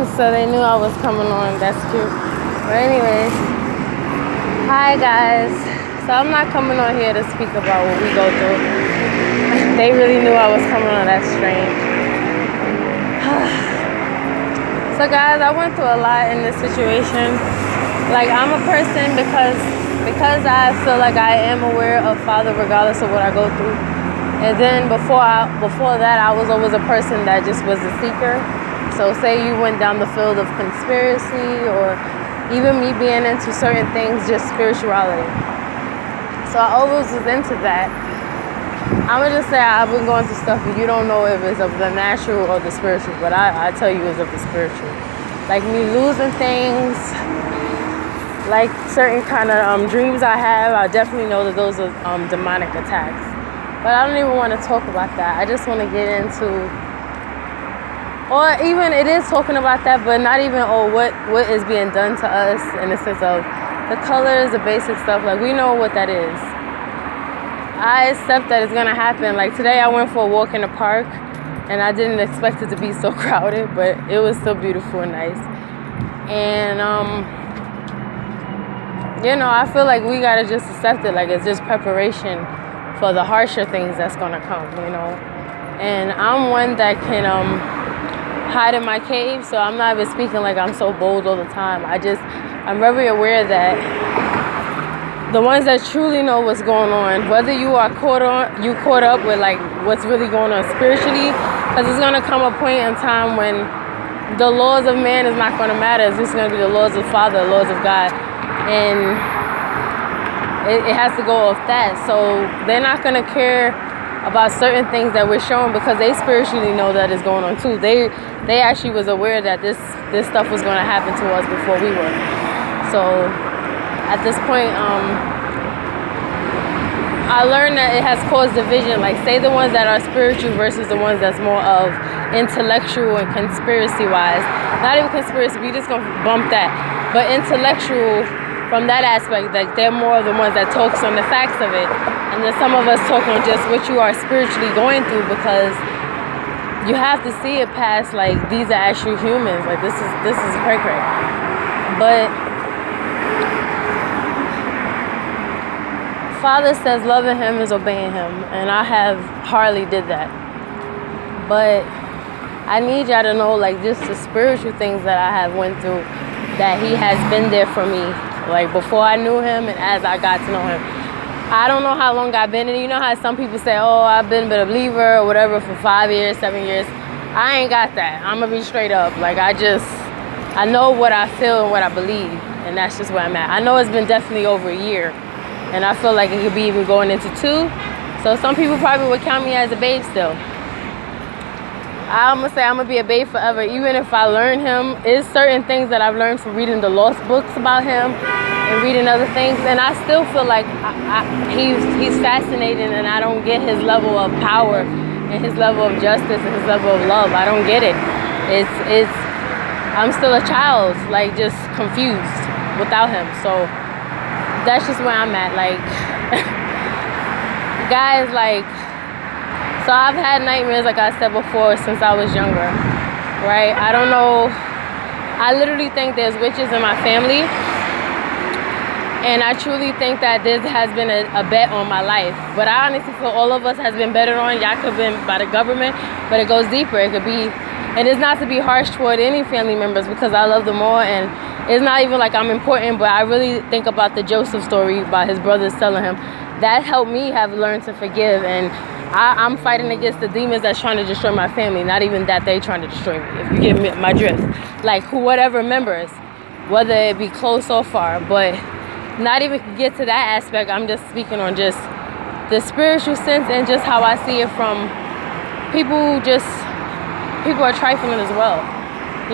So they knew I was coming on. That's cute. But anyways, hi guys. So I'm not coming on here to speak about what we go through. They really knew I was coming on. That's strange. So guys, I went through a lot in this situation. Like, I'm a person because I feel like I am aware of Father regardless of what I go through. And then before that, I was always a person that just was a seeker. So say you went down the field of conspiracy or even me being into certain things, just spirituality. So I always was into that. I'm going to just say I've been going through stuff and you don't know if it's of the natural or the spiritual, but I tell you it's of the spiritual. Like me losing things, like certain kind of dreams I have, I definitely know that those are demonic attacks. But I don't even want to talk about that. I just want to get into, or even it is talking about that, but not even, what is being done to us in the sense of the colors, the basic stuff. Like, we know what that is. I accept that it's going to happen. Like, today I went for a walk in the park, and I didn't expect it to be so crowded, but it was still beautiful and nice. And, I feel like we got to just accept it. Like, it's just preparation for the harsher things that's going to come, And I'm one that can hide in my cave, so I'm not even speaking like I'm so bold all the time. I'm very aware that the ones that truly know what's going on, whether you are caught up with like what's really going on spiritually, because it's going to come a point in time when the laws of man is not going to matter. It's just going to be the laws of Father, the laws of God. And it has to go off that. So they're not going to care about certain things that we're showing because they spiritually know that it's going on too. They actually was aware that this stuff was going to happen to us before we were. So at this point, I learned that it has caused division. Like, say the ones that are spiritual versus the ones that's more of intellectual and conspiracy wise. Not even conspiracy, we just gonna bump that. But intellectual, from that aspect, like they're more of the ones that talks on the facts of it. And then some of us talk on just what you are spiritually going through, because you have to see it past, like, these are actual humans. Like, this is cray. But Father says loving him is obeying him, and I have hardly did that. But I need y'all to know, like, just the spiritual things that I have went through, that he has been there for me, like before I knew him and as I got to know him. I don't know how long I've been in. You know how some people say, oh, I've been a believer or whatever for 5 years, 7 years. I ain't got that. I'm gonna be straight up. Like, I know what I feel and what I believe, and that's just where I'm at. I know it's been definitely over a year, and I feel like it could be even going into 2. So some people probably would count me as a babe still. I'm gonna say I'm gonna be a babe forever, even if I learn him. There's certain things that I've learned from reading the lost books about him and reading other things, and I still feel like he's fascinating, and I don't get his level of power and his level of justice and his level of love. I don't get it. I'm still a child, like, just confused without him. So that's just where I'm at. Like, guys, like, so I've had nightmares, like I said before, since I was younger, right? I don't know. I literally think there's witches in my family, and I truly think that this has been a bet on my life. But I honestly feel all of us has been betted on. Y'all could have been by the government, but it goes deeper. It could be, and it's not to be harsh toward any family members, because I love them all, and it's not even like I'm important, but I really think about the Joseph story about his brothers telling him. That helped me have learned to forgive, and I'm fighting against the demons that's trying to destroy my family, not even that they trying to destroy me, if you get me my drift. Like, whatever members, whether it be close or far, but not even get to that aspect. I'm just speaking on just the spiritual sense and just how I see it from people are trifling as well.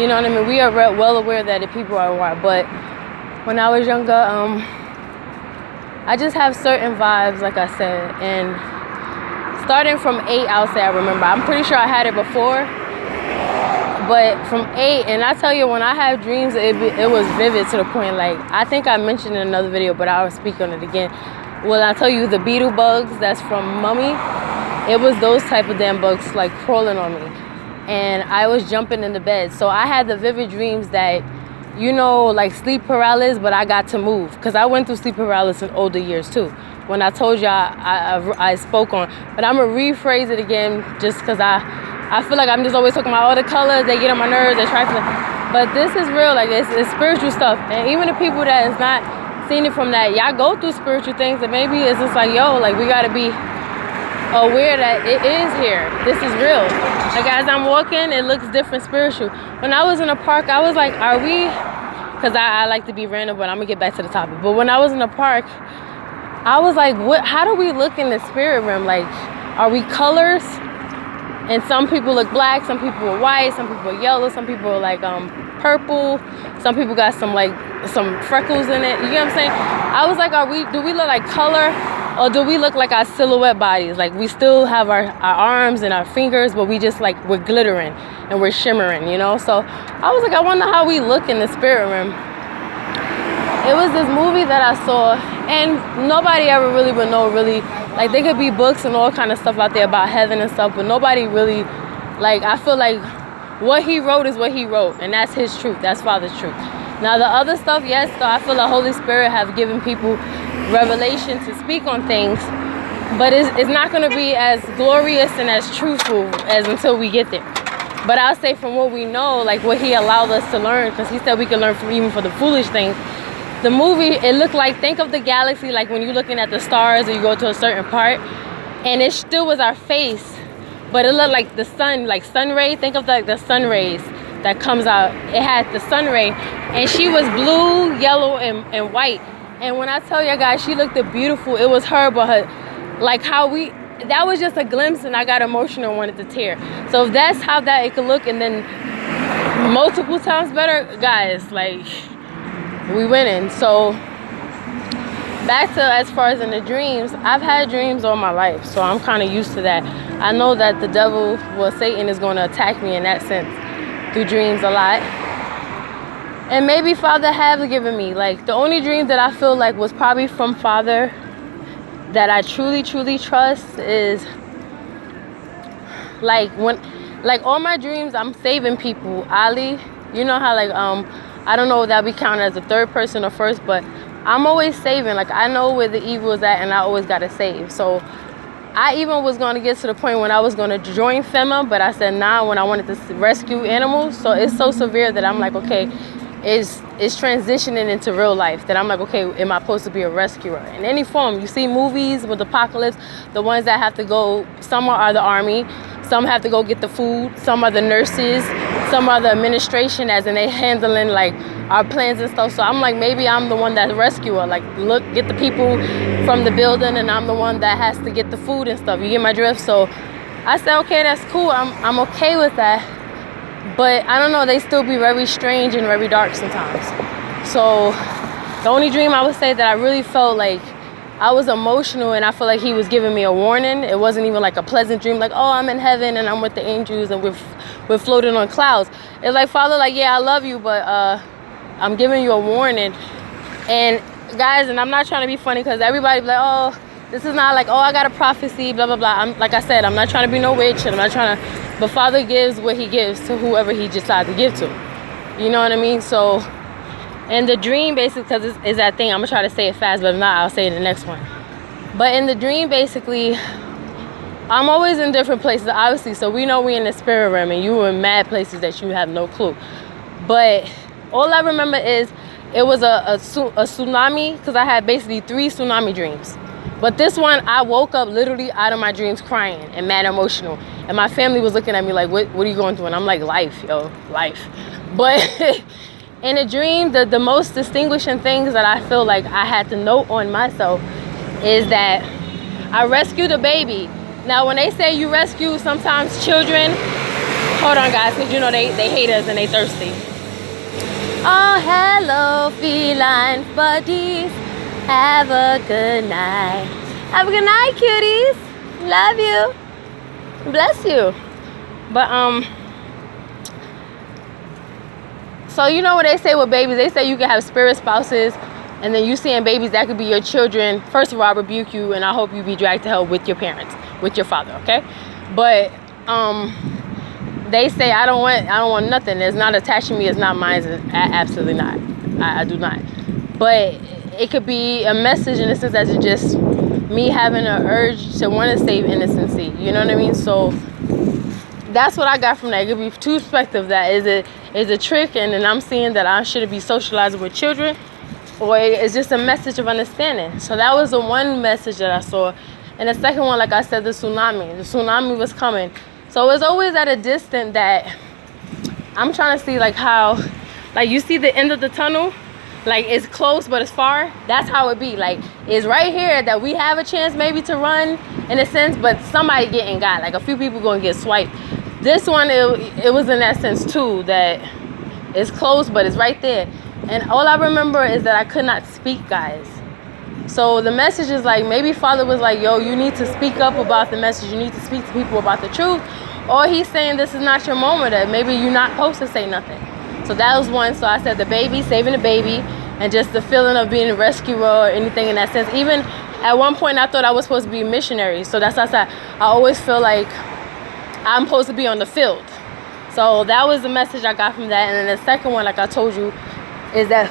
You know what I mean? We are well aware that the people are wild, but when I was younger, I just have certain vibes, like I said, and starting from 8, I'll say I remember. I'm pretty sure I had it before, but from 8, and I tell you, when I have dreams, it was vivid to the point, like, I think I mentioned in another video, but I'll speak on it again. Well, I tell you, the beetle bugs that's from Mummy, it was those type of damn bugs, like, crawling on me. and I was jumping in the bed. So I had the vivid dreams that, like sleep paralysis, but I got to move. Because I went through sleep paralysis in older years too. When I told you I spoke on. But I'm going to rephrase it again just because I feel like I'm just always talking about all the colors. They get on my nerves. They try to... But this is real. Like, it's spiritual stuff. And even the people that is not seeing it from that, y'all go through spiritual things. And maybe it's just like, yo, like, we got to be aware that it is here. This is real. Like, as I'm walking, it looks different spiritual. When I was in the park, I was like, are we... Because I like to be random, but I'm going to get back to the topic. But when I was in the park, I was like, how do we look in the spirit realm? Like, are we colors? And some people look black, some people are white, some people are yellow, some people are like purple, some people got some freckles in it. You know what I'm saying? I was like, do we look like color, or do we look like our silhouette bodies? Like, we still have our arms and our fingers, but we just like, we're glittering and we're shimmering, So I was like, I wonder how we look in the spirit realm. It was this movie that I saw, and nobody ever really would know really. Like, there could be books and all kind of stuff out there about heaven and stuff, but nobody really, like, I feel like what he wrote is what he wrote, and that's his truth. That's Father's truth. Now, the other stuff, yes, so I feel the Holy Spirit have given people revelation to speak on things, but it's not going to be as glorious and as truthful as until we get there. But I'll say from what we know, like what he allowed us to learn, because he said we can learn from even for the foolish things. The movie, it looked like, think of the galaxy, like when you're looking at the stars or you go to a certain part, and it still was our face, but it looked like the sun, like sun ray. Think of the sun rays that comes out. It had the sun ray, and she was blue, yellow, and white. And when I tell you guys, she looked beautiful. It was her, but her, like that was just a glimpse, and I got emotional and wanted to tear. So if that's how that it could look, and then multiple times better, guys, like, we winning. So back to as far as in the dreams, I've had dreams all my life, so I'm kind of used to that. I know that the devil, Satan is going to attack me in that sense through dreams a lot. And maybe Father has given me, like, the only dream that I feel like was probably from Father that I truly, truly trust is like when, like, all my dreams, I'm saving people. Ali, you know how like I don't know if that we count as a third person or first, but I'm always saving. Like, I know where the evil is at, and I always got to save. So I even was going to get to the point when I was going to join FEMA, but I said nah when I wanted to rescue animals. So it's so severe that I'm like, okay, it's transitioning into real life, that I'm like, okay, am I supposed to be a rescuer? In any form, you see movies with apocalypse, the ones that have to go, some are the army, some have to go get the food, some are the nurses, some are the administration, as in they handling like our plans and stuff. So I'm like, maybe I'm the one that's rescuer, like look, get the people from the building, and I'm the one that has to get the food and stuff. You get my drift? So I said, okay, that's cool. I'm okay with that. But I don't know, they still be very strange and very dark sometimes. So the only dream I would say that I really felt like I was emotional, and I feel like he was giving me a warning. It wasn't even like a pleasant dream, like, oh, I'm in heaven and I'm with the angels and we're floating on clouds. It's like, Father, like, yeah, I love you, but I'm giving you a warning. And guys, and I'm not trying to be funny, because everybody be like, oh, this is not like, oh, I got a prophecy, blah, blah, blah. Like I said, I'm not trying to be no witch, and I'm not trying to, but Father gives what he gives to whoever he decides to give to. You know what I mean? So, and the dream, basically, because it's that thing, I'm going to try to say it fast, but if not, I'll say it in the next one. But in the dream, basically, I'm always in different places, obviously. So we know we're in the spirit realm, and you were in mad places that you have no clue. But all I remember is it was a tsunami, because I had basically 3 tsunami dreams. But this one, I woke up literally out of my dreams crying and mad emotional. And my family was looking at me like, what are you going through? And I'm like, life, yo, life. But in a dream, the most distinguishing things that I feel like I had to note on myself is that I rescued a baby. Now, when they say you rescue sometimes children, hold on, guys, because you know they hate us and they thirsty. Oh, hello, feline buddies. Have a good night. Have a good night, cuties. Love you. Bless you. But, so you know what they say with babies? They say you can have spirit spouses, and then you seeing babies that could be your children. First of all, I rebuke you, and I hope you be dragged to hell with your parents, with your father, okay? But, they say I don't want nothing. It's not attached to me. It's not mine. Absolutely not. I do not. But it could be a message in the sense that it's just me having an urge to want to save innocency. You know what I mean? So that's what I got from that. It could be two perspectives. That is a trick, and then I'm seeing that I shouldn't be socializing with children, or it's just a message of understanding. So that was the one message that I saw. And the second one, like I said, the tsunami was coming. So it's always at a distance that I'm trying to see, like, how, like, you see the end of the tunnel, like it's close but it's far. That's how it be. Like, it's right here that we have a chance maybe to run in a sense, but somebody getting got, like a few people gonna get swiped. This one, it was in that sense too, that it's close but it's right there. And all I remember is that I could not speak, guys. So the message is like, maybe Father was like, yo, you need to speak up about the message. You need to speak to people about the truth. Or he's saying this is not your moment, that maybe you're not supposed to say nothing. So that was one. So I said the baby, saving the baby, and just the feeling of being a rescuer or anything in that sense. Even at one point, I thought I was supposed to be a missionary. So that's why I said I always feel like I'm supposed to be on the field. So that was the message I got from that. And then the second one, like I told you, is that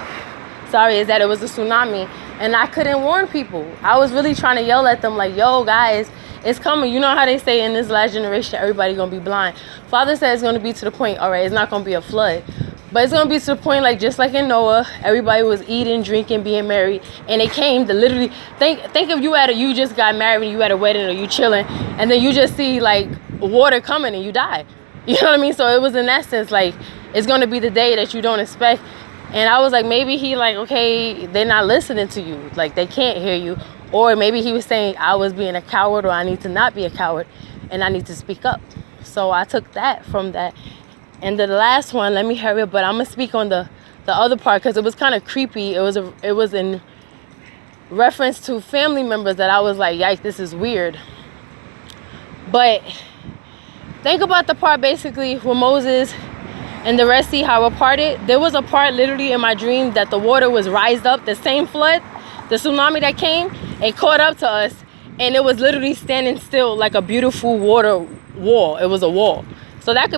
it was a tsunami. And I couldn't warn people. I was really trying to yell at them like, yo, guys, it's coming. You know how they say in this last generation, everybody going to be blind. Father said it's going to be to the point, all right, it's not going to be a flood. But it's going to be to the point, like, just like in Noah, everybody was eating, drinking, being married. And it came to literally, think if you just got married and you at a wedding or you chilling, and then you just see, like, water coming and you die. You know what I mean? So it was in that sense, like, it's going to be the day that you don't expect. And I was like, maybe he like, okay, they're not listening to you. Like, they can't hear you. Or maybe he was saying I was being a coward, or I need to not be a coward and I need to speak up. So I took that from that. And the last one, let me hurry up, but I'm going to speak on the other part because it was kind of creepy. It was in reference to family members that I was like, yikes, this is weird. But think about the part basically where Moses and the Red Sea, how it parted. There was a part literally in my dream that the water was rised up, the same flood, the tsunami that came, it caught up to us, and it was literally standing still like a beautiful water wall. It was a wall. So that could